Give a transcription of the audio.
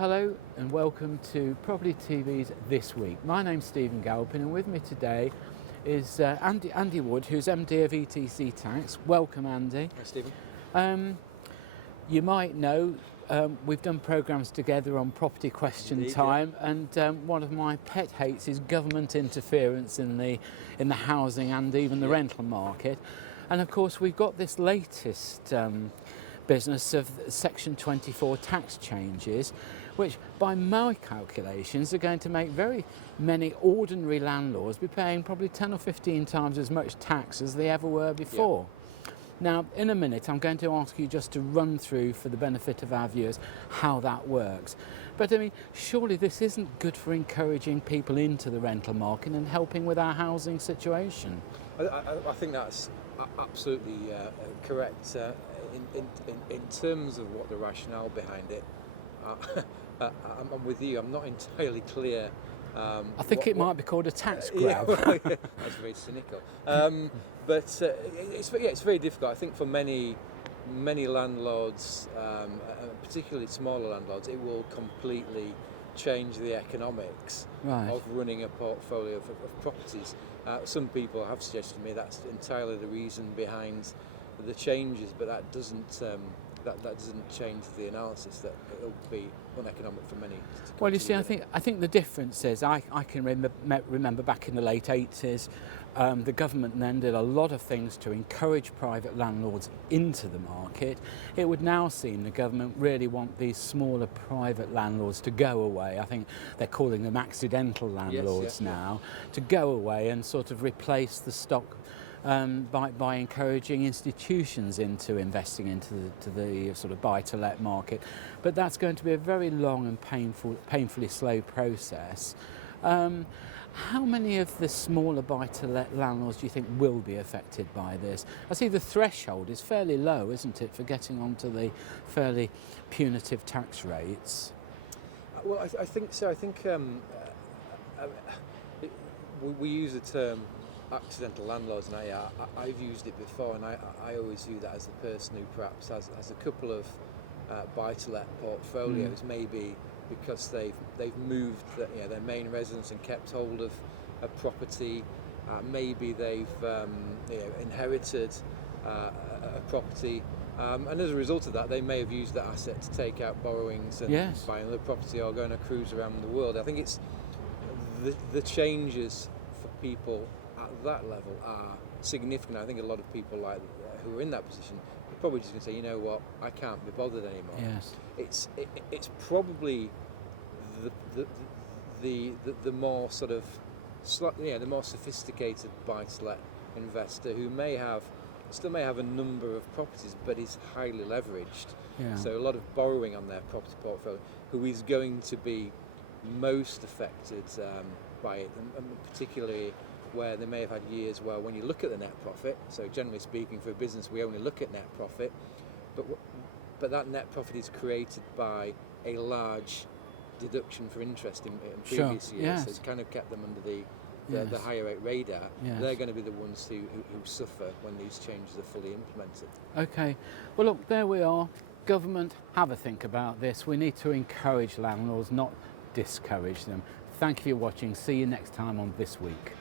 Hello and welcome to Property TV's This Week. My name's Stephen Galpin and with me today is Andy Wood, who's MD of ETC Tax. Welcome, Andy. Hi, Stephen. You might know we've done programmes together on Property Question Indeed, Time, and one of my pet hates is government interference in the housing and even the rental market. And of course we've got this latest business of Section 24 tax changes, which by my calculations are going to make very many ordinary landlords be paying probably 10 or 15 times as much tax as they ever were before. Yeah. Now, in a minute, I'm going to ask you just to run through, for the benefit of our viewers, how that works. But I mean, surely this isn't good for encouraging people into the rental market and helping with our housing situation. I think that's absolutely correct. In terms of what the rationale behind it, I'm with you. I'm not entirely clear. I think it might be called a tax grab. Yeah, that's very cynical. But it's very difficult. I think for many landlords, particularly smaller landlords, it will completely change the economics of running a portfolio of properties. Some people have suggested to me that's entirely the reason behind the changes, but that doesn't change the analysis that it'll be uneconomic for many. Well, you see, I think the difference is I can remember back in the late 80s, the government then did a lot of things to encourage private landlords into the market. It would now seem the government really want these smaller private landlords to go away. I think they're calling them accidental landlords now, to go away and sort of replace the stock by encouraging institutions into investing into the sort of buy-to-let market. But that's going to be a very long and painfully slow process. How many of the smaller buy-to-let landlords do you think will be affected by this? I see the threshold is fairly low, isn't it, for getting onto the fairly punitive tax rates? Well, I think so. I think we use the term accidental landlords, and I've used it before, and I always view that as the person who perhaps has a couple of buy-to-let portfolios, maybe because they've moved their main residence and kept hold of a property. Maybe they've inherited a property, and as a result of that, they may have used that asset to take out borrowings and buy another property or go on a cruise around the world. I think it's the changes for people at that level are significant. I think a lot of people who are in that position are probably just going to say, you know what, I can't be bothered anymore. Yes. It's probably the more sort of the more sophisticated buy-to-let investor who still may have a number of properties but is highly leveraged. Yeah. So a lot of borrowing on their property portfolio, who is going to be most affected by it, and particularly where they may have had years where when you look at the net profit, so generally speaking for a business we only look at net profit, but that net profit is created by a large deduction for interest in previous years, so it's kind of kept them under the higher rate radar. They're going to be the ones who suffer when these changes are fully implemented. Okay, well look, there we are. Government, have a think about this. We need to encourage landlords, not discourage them. Thank you for watching. See you next time on This Week.